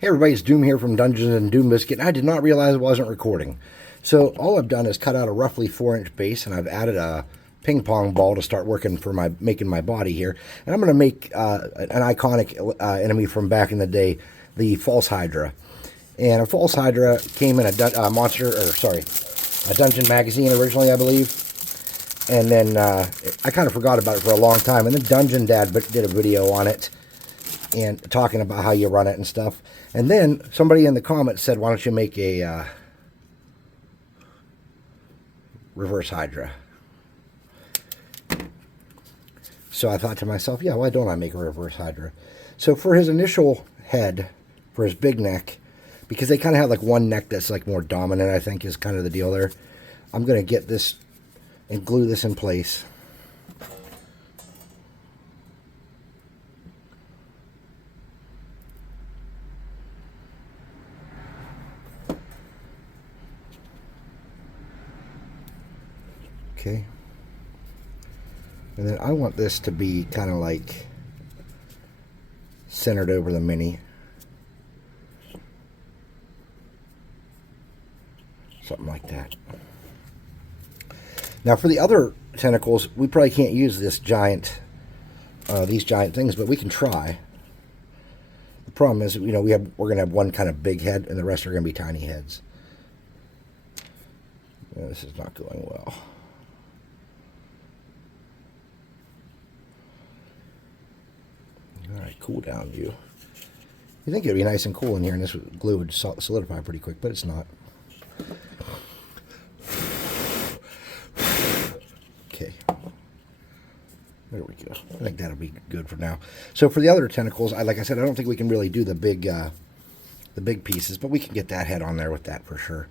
Hey everybody, it's Doom here from Dungeons and Doom Biscuit. I did not realize I wasn't recording. So all I've done is cut out a roughly 4-inch base, and I've added a ping pong ball to start working for making my body here. And I'm going to make an iconic enemy from back in the day, the false Hydra. And a false Hydra came in a dungeon magazine originally, I believe. And then I kind of forgot about it for a long time. And then Dungeon Dad did a video on it and talking about how you run it and stuff. And then somebody in the comments said, why don't you make a reverse Hydra? So I thought to myself, yeah, why don't I make a reverse Hydra? So for his initial head, for his big neck, because they kind of have like one neck that's like more dominant, I think is kind of the deal there. I'm going to get this and glue this in place. Okay. And then I want this to be kind of like centered over the mini. Something like that. Now for the other tentacles, we probably can't use this these giant things, but we can try. The problem is, you know, we're going to have one kind of big head, and the rest are going to be tiny heads. Yeah, this is not going well. All right, cool down view. You think it'd be nice and cool in here, and this glue would solidify pretty quick, but it's not. Okay. There we go. I think that'll be good for now. So for the other tentacles, like I said, I don't think we can really do the big pieces, but we can get that head on there with that for sure.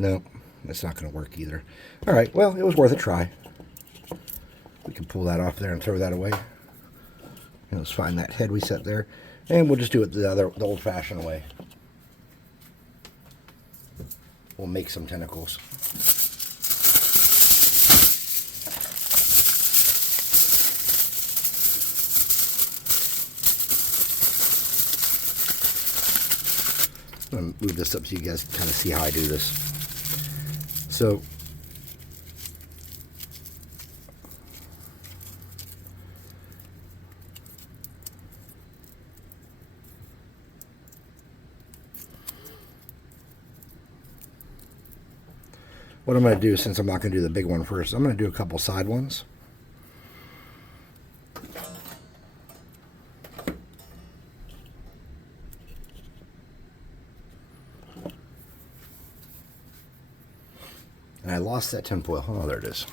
No, that's not going to work either. All right, well, it was worth a try. We can pull that off there and throw that away. And let's find that head we set there, and we'll just do it the old-fashioned way. We'll make some tentacles. I'm going to move this up so you guys can kind of see how I do this. So, what I'm going to do, since I'm not going to do the big one first, I'm going to do a couple side ones. And I lost that tinfoil. Oh, there it is.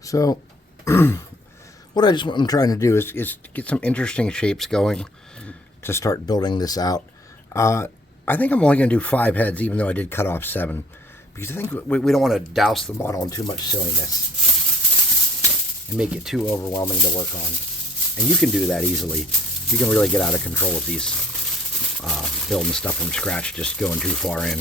So what I'm trying to do is get some interesting shapes going to start building this out. I think I'm only going to do 5 heads, even though I did cut off 7, because I think we don't want to douse the model in too much silliness and make it too overwhelming to work on. And you can do that easily. You can really get out of control with these building stuff from scratch, just going too far in.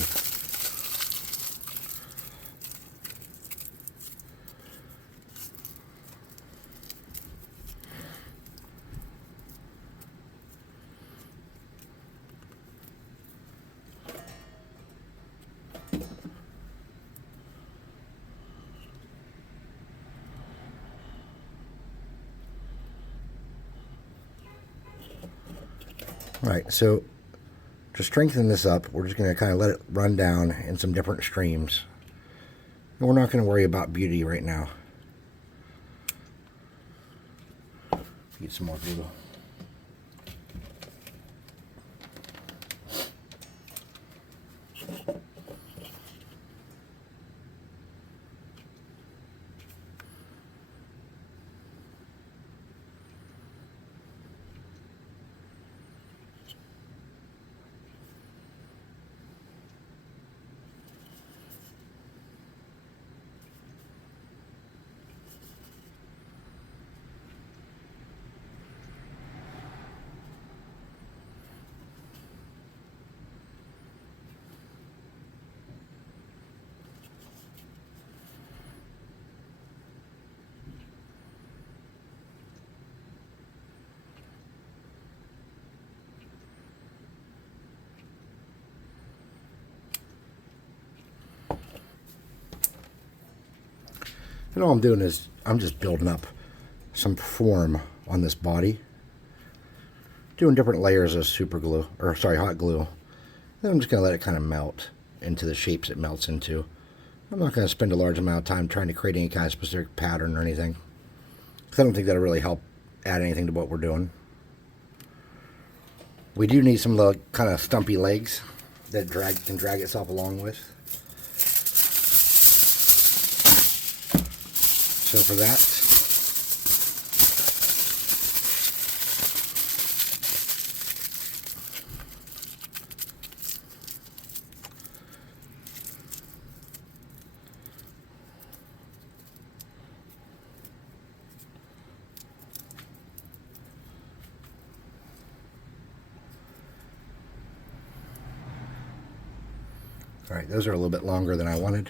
Alright, so to strengthen this up, we're just going to kind of let it run down in some different streams. And we're not going to worry about beauty right now. Get some more glue. And all I'm doing is I'm just building up some form on this body, doing different layers of super glue, or sorry, hot glue. Then I'm just going to let it kind of melt into the shapes it melts into. I'm not going to spend a large amount of time trying to create any kind of specific pattern or anything, because I don't think that'll really help add anything to what we're doing. We do need some of the kind of stumpy legs that can drag itself along with. So for that, all right, those are a little bit longer than I wanted.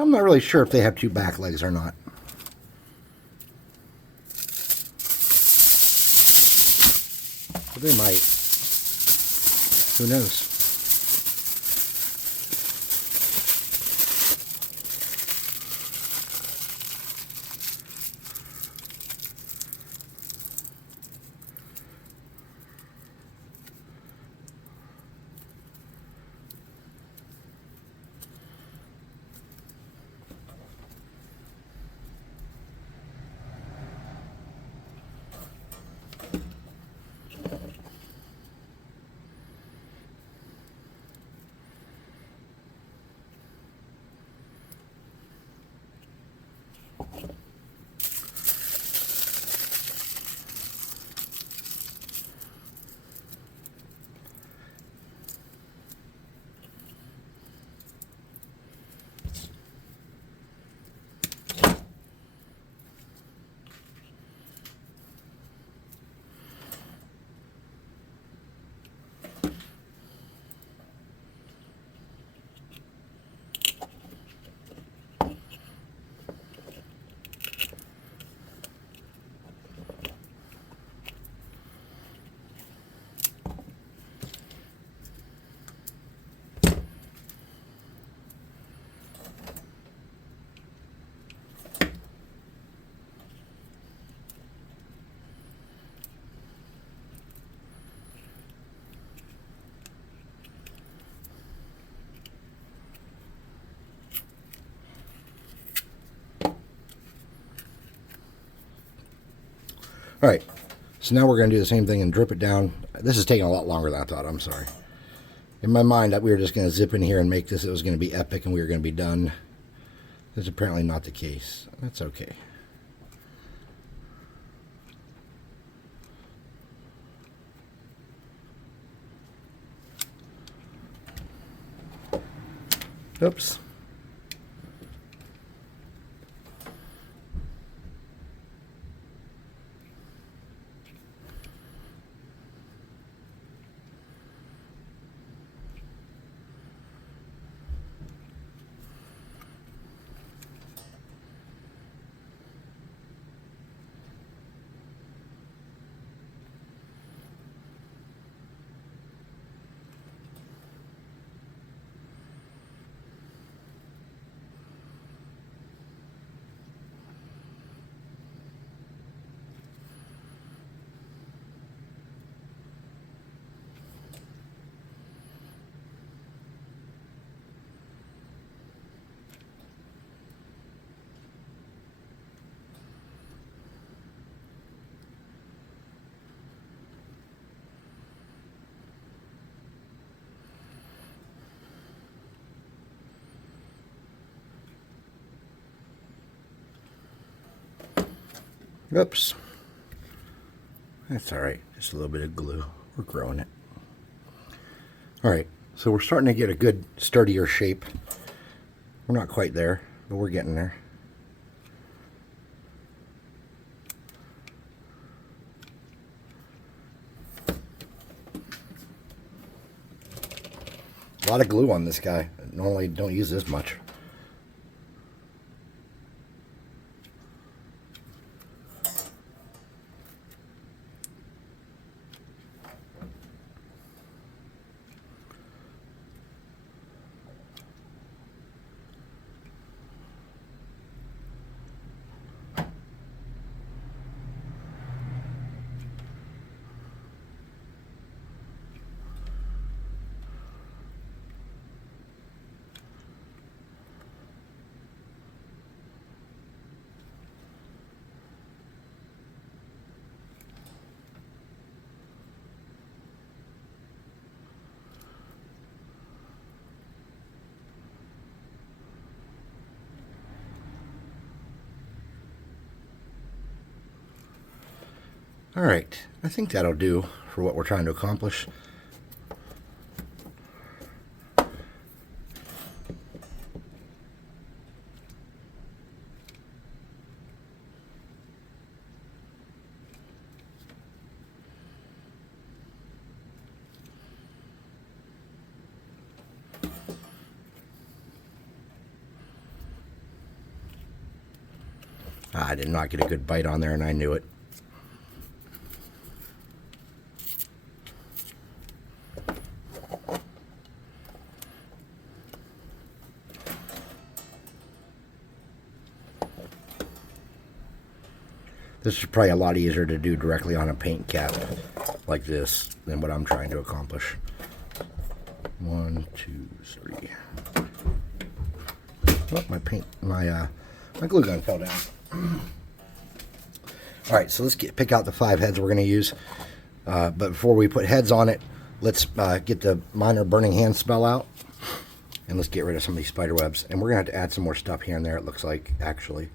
I'm not really sure if they have 2 back legs or not. But they might. Who knows? All right, so now we're going to do the same thing and drip it down. This is taking a lot longer than I thought. I'm sorry. In my mind, that we were just going to zip in here and make this, it was going to be epic and we were going to be done. That's apparently not the case. That's okay. Oops. Oops. That's all right. Just a little bit of glue. We're growing it. All right. So we're starting to get a good, sturdier shape. We're not quite there, but we're getting there. A lot of glue on this guy. Normally don't use this much. All right, I think that'll do for what we're trying to accomplish. I did not get a good bite on there, and I knew it. This is probably a lot easier to do directly on a paint cap like this than what I'm trying to accomplish. 1, 2, 3. Oh, my glue gun fell down. All right, so let's pick out the 5 heads we're going to use. But before we put heads on it, let's get the minor burning hand spell out. And let's get rid of some of these spider webs. And we're going to have to add some more stuff here and there, it looks like, actually.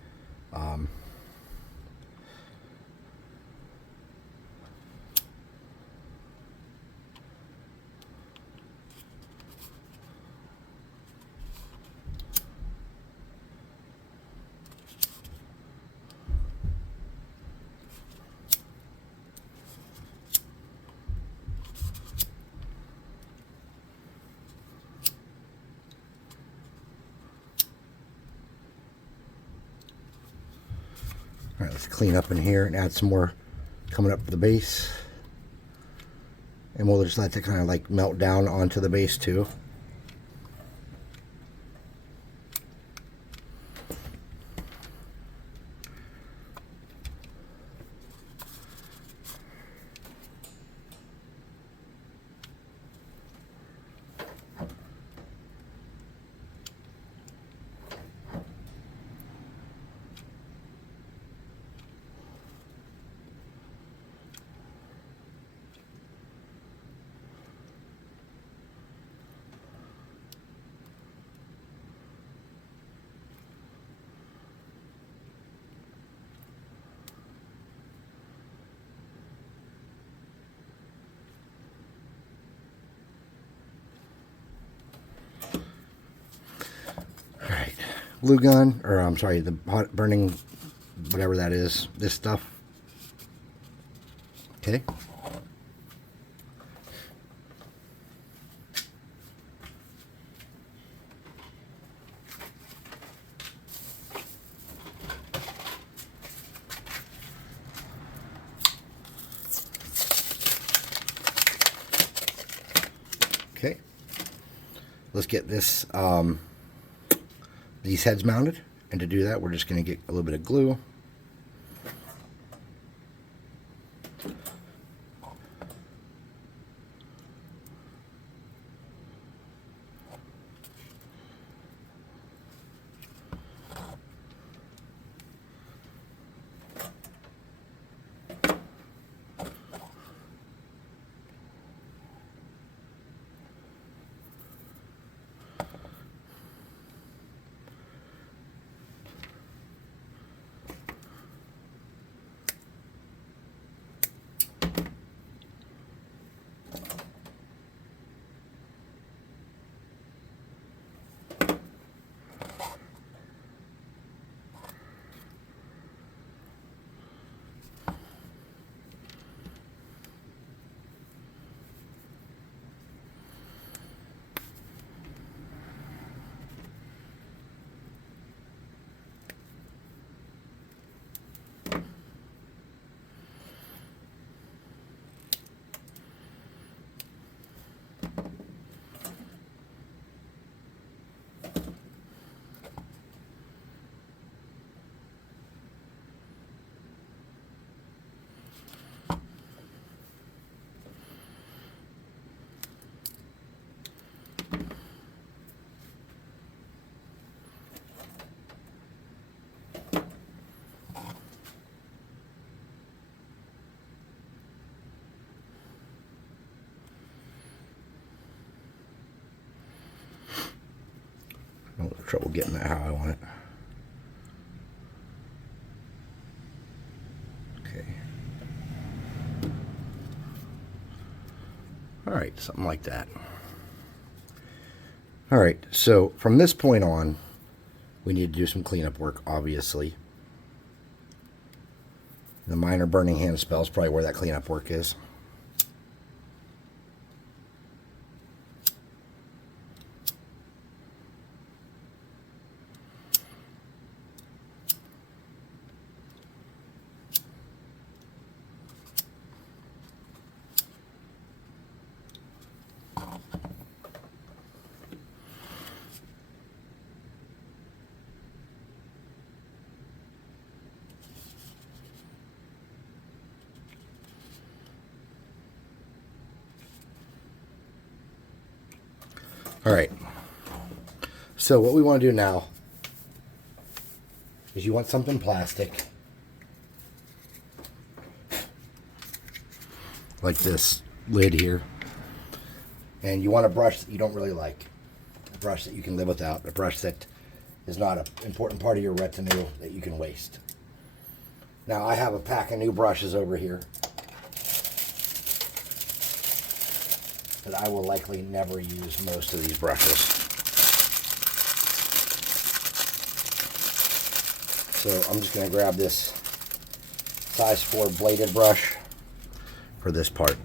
All right, let's clean up in here and add some more coming up for the base. And we'll just let that kind of like melt down onto the base too. glue gun, or I'm sorry, the hot burning, whatever that is, this stuff. Okay. Okay. Let's get this these heads mounted, and to do that, we're just going to get a little bit of glue. A little trouble getting that how I want it. Okay. All right, something like that. All right, so from this point on, we need to do some cleanup work, obviously. The minor burning hand spell is probably where that cleanup work is. All right, so what we want to do now is you want something plastic like this lid here, and you want a brush that you don't really like, a brush that you can live without, a brush that is not an important part of your retinue that you can waste. Now I have a pack of new brushes over here but I will likely never use most of these brushes. So I'm just going to grab this size 4 bladed brush for this part.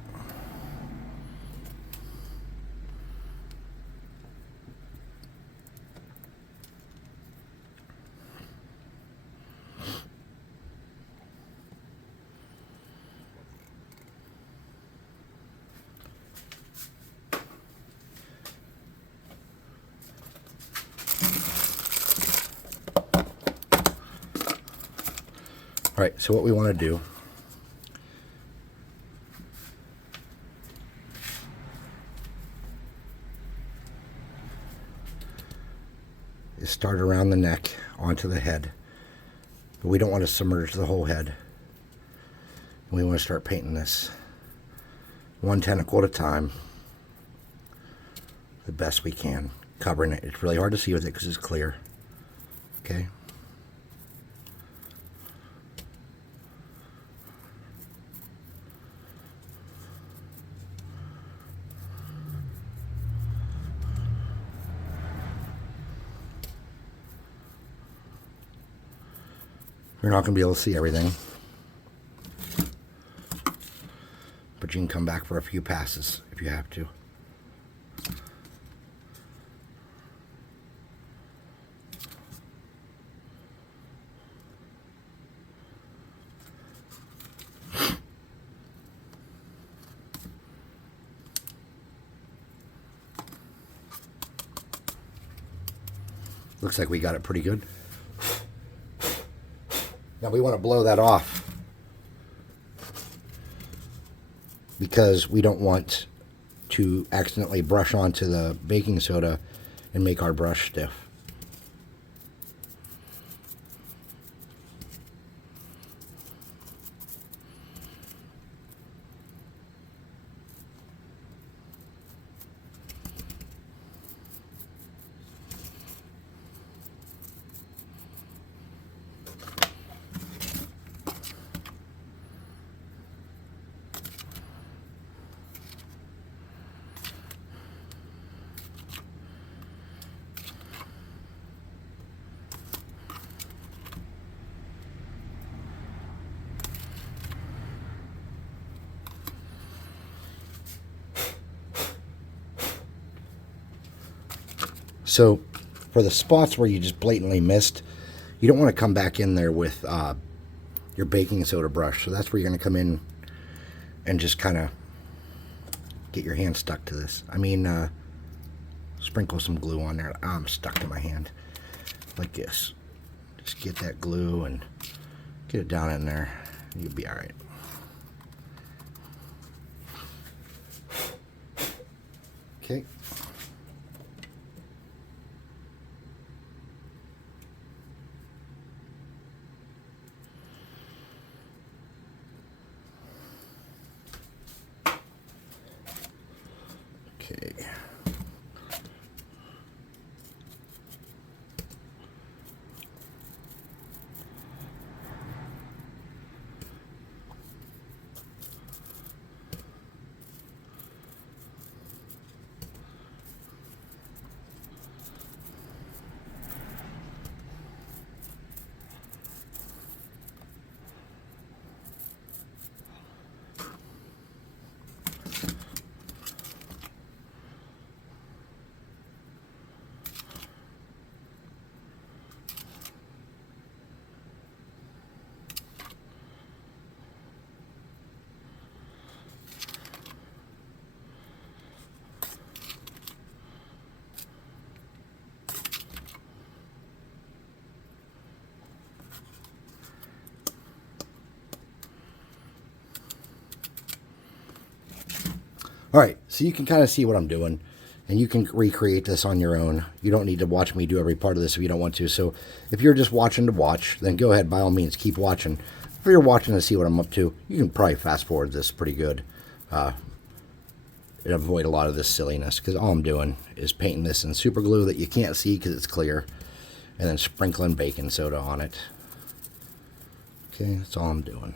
All right, so what we want to do is start around the neck onto the head, but we don't want to submerge the whole head. We want to start painting this one tentacle at a time the best we can, covering it. It's really hard to see with it because it's clear. Okay. You're not going to be able to see everything, but you can come back for a few passes if you have to. Looks like we got it pretty good. Now we want to blow that off because we don't want to accidentally brush onto the baking soda and make our brush stiff. So for the spots where you just blatantly missed, you don't want to come back in there with your baking soda brush. So that's where you're going to come in and just kind of get your hand stuck to this. I mean, sprinkle some glue on there. I'm stuck to my hand like this. Just get that glue and get it down in there. You'll be all right. Okay. Okay. All right, so you can kind of see what I'm doing, and you can recreate this on your own. You don't need to watch me do every part of this if you don't want to. So if you're just watching to watch, then go ahead, by all means, keep watching. If you're watching to see what I'm up to, you can probably fast forward this pretty good. And avoid a lot of this silliness, because all I'm doing is painting this in super glue that you can't see because it's clear, and then sprinkling baking soda on it. Okay, that's all I'm doing.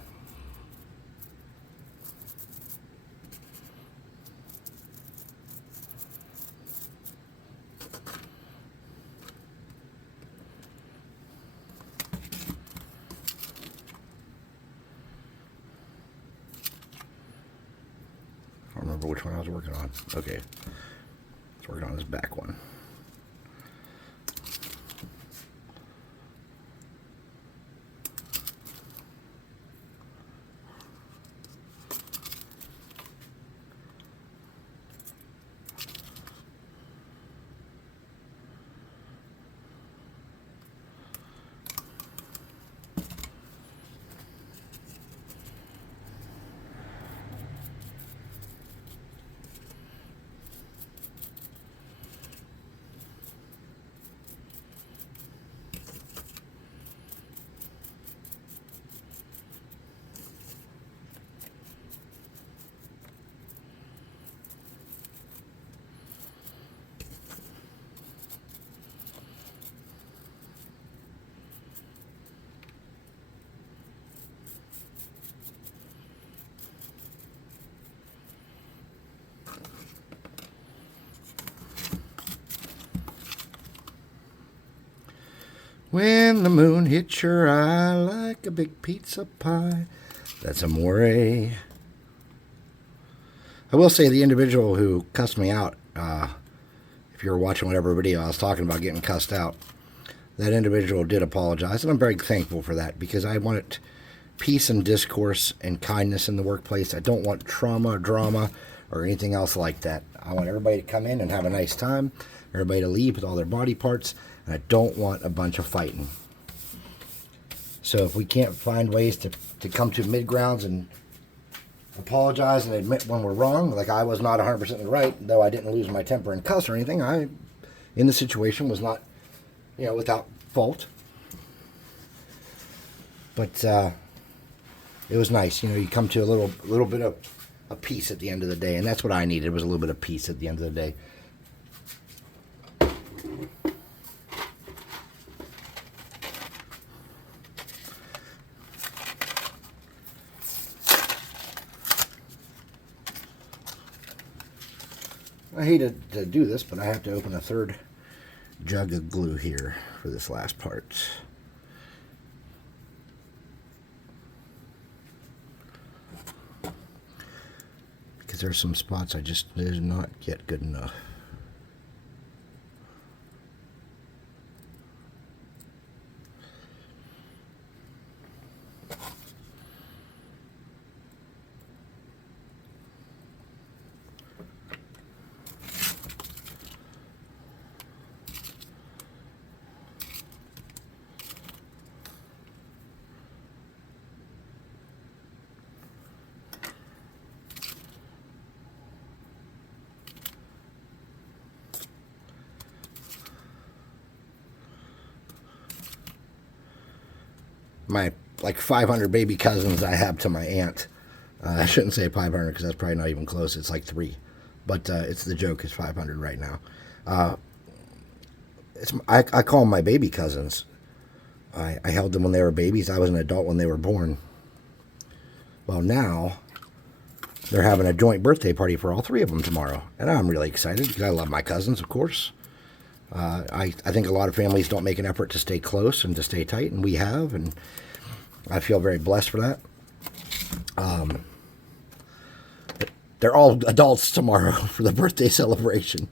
I don't remember which one I was working on. Okay, I was working on this back one. When the moon hits your eye like a big pizza pie. That's amore. I will say the individual who cussed me out, if you were watching whatever video I was talking about getting cussed out, that individual did apologize, and I'm very thankful for that because I wanted peace and discourse and kindness in the workplace. I don't want trauma, drama, or anything else like that. I want everybody to come in and have a nice time, everybody to leave with all their body parts, and I don't want a bunch of fighting. So if we can't find ways to come to mid-grounds and apologize and admit when we're wrong, like I was not 100% right, though I didn't lose my temper and cuss or anything, I, in the situation, was not, without fault. But it was nice. You come to a little bit of a peace at the end of the day, and that's what I needed, was a little bit of peace at the end of the day. I hated to do this, but I have to open a third jug of glue here for this last part. Because there's some spots I just did not get good enough. My 500 baby cousins I have to my aunt. I shouldn't say 500 because that's probably not even close. It's like 3. But it's the joke is 500 right now. I call them my baby cousins. I held them when they were babies. I was an adult when they were born. Well, now they're having a joint birthday party for all 3 of them tomorrow. And I'm really excited because I love my cousins, of course. I think a lot of families don't make an effort to stay close and to stay tight, and we have, and I feel very blessed for that. They're all adults tomorrow for the birthday celebration.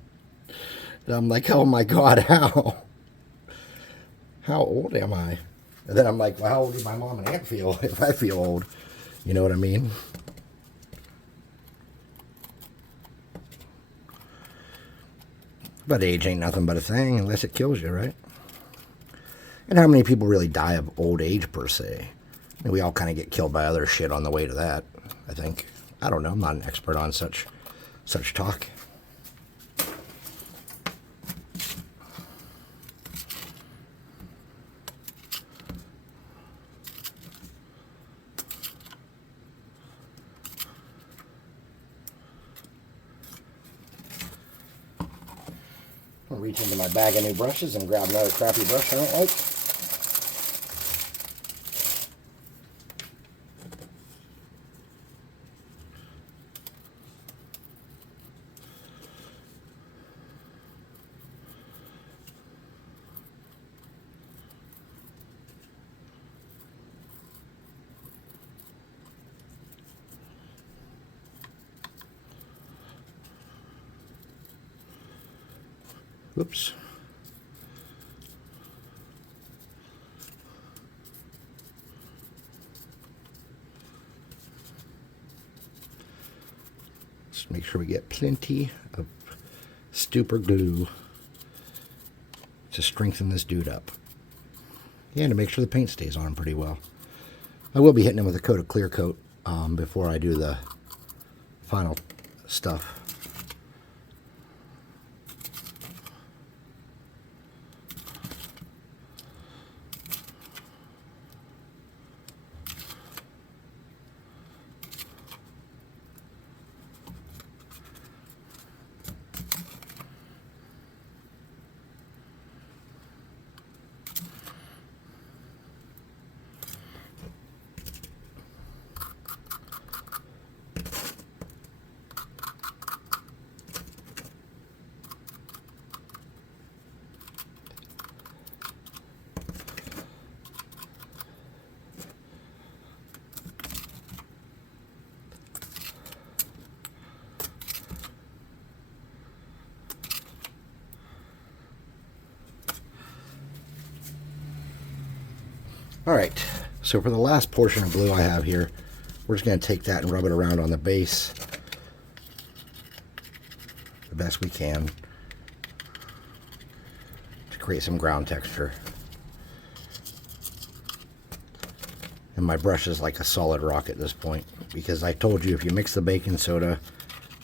And I'm like, oh my God, how? How old am I? And then I'm like, well, how old do my mom and aunt feel if I feel old? You know what I mean? But age ain't nothing but a thing unless it kills you, right? And how many people really die of old age, per se? I mean, we all kind of get killed by other shit on the way to that, I think. I don't know. I'm not an expert on such talk. I'll reach into my bag of new brushes and grab another crappy brush I don't like. Whoops. Just make sure we get plenty of super glue to strengthen this dude up. And to make sure the paint stays on pretty well. I will be hitting him with a coat of clear coat before I do the final stuff. All right, so for the last portion of glue I have here, we're just going to take that and rub it around on the base the best we can to create some ground texture. And my brush is like a solid rock at this point, because I told you if you mix the baking soda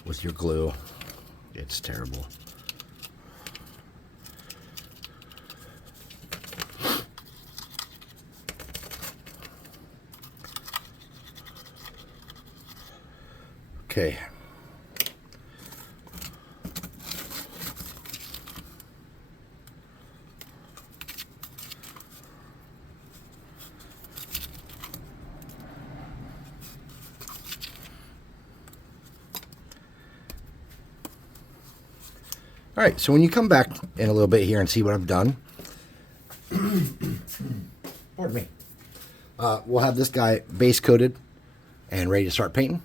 with your glue, it's terrible. Okay. All right, so when you come back in a little bit here and see what I've done, pardon me, we'll have this guy base coated and ready to start painting.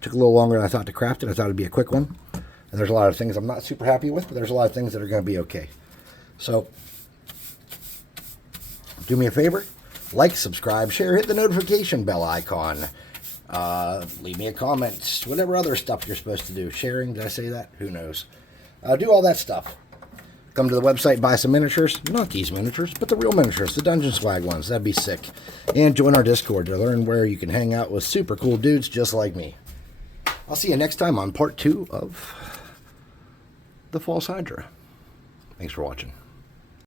Took a little longer than I thought to craft it. I thought it'd be a quick one. And there's a lot of things I'm not super happy with, but there's a lot of things that are going to be okay. So, do me a favor, like, subscribe, share, hit the notification bell icon. Leave me a comment, whatever other stuff you're supposed to do. Sharing, did I say that? Who knows? Do all that stuff. Come to the website, buy some miniatures. Not these miniatures, but the real miniatures, the Dungeon Swag ones. That'd be sick. And join our Discord to learn where you can hang out with super cool dudes just like me. I'll see you next time on part 2 of The False Hydra. Thanks for watching.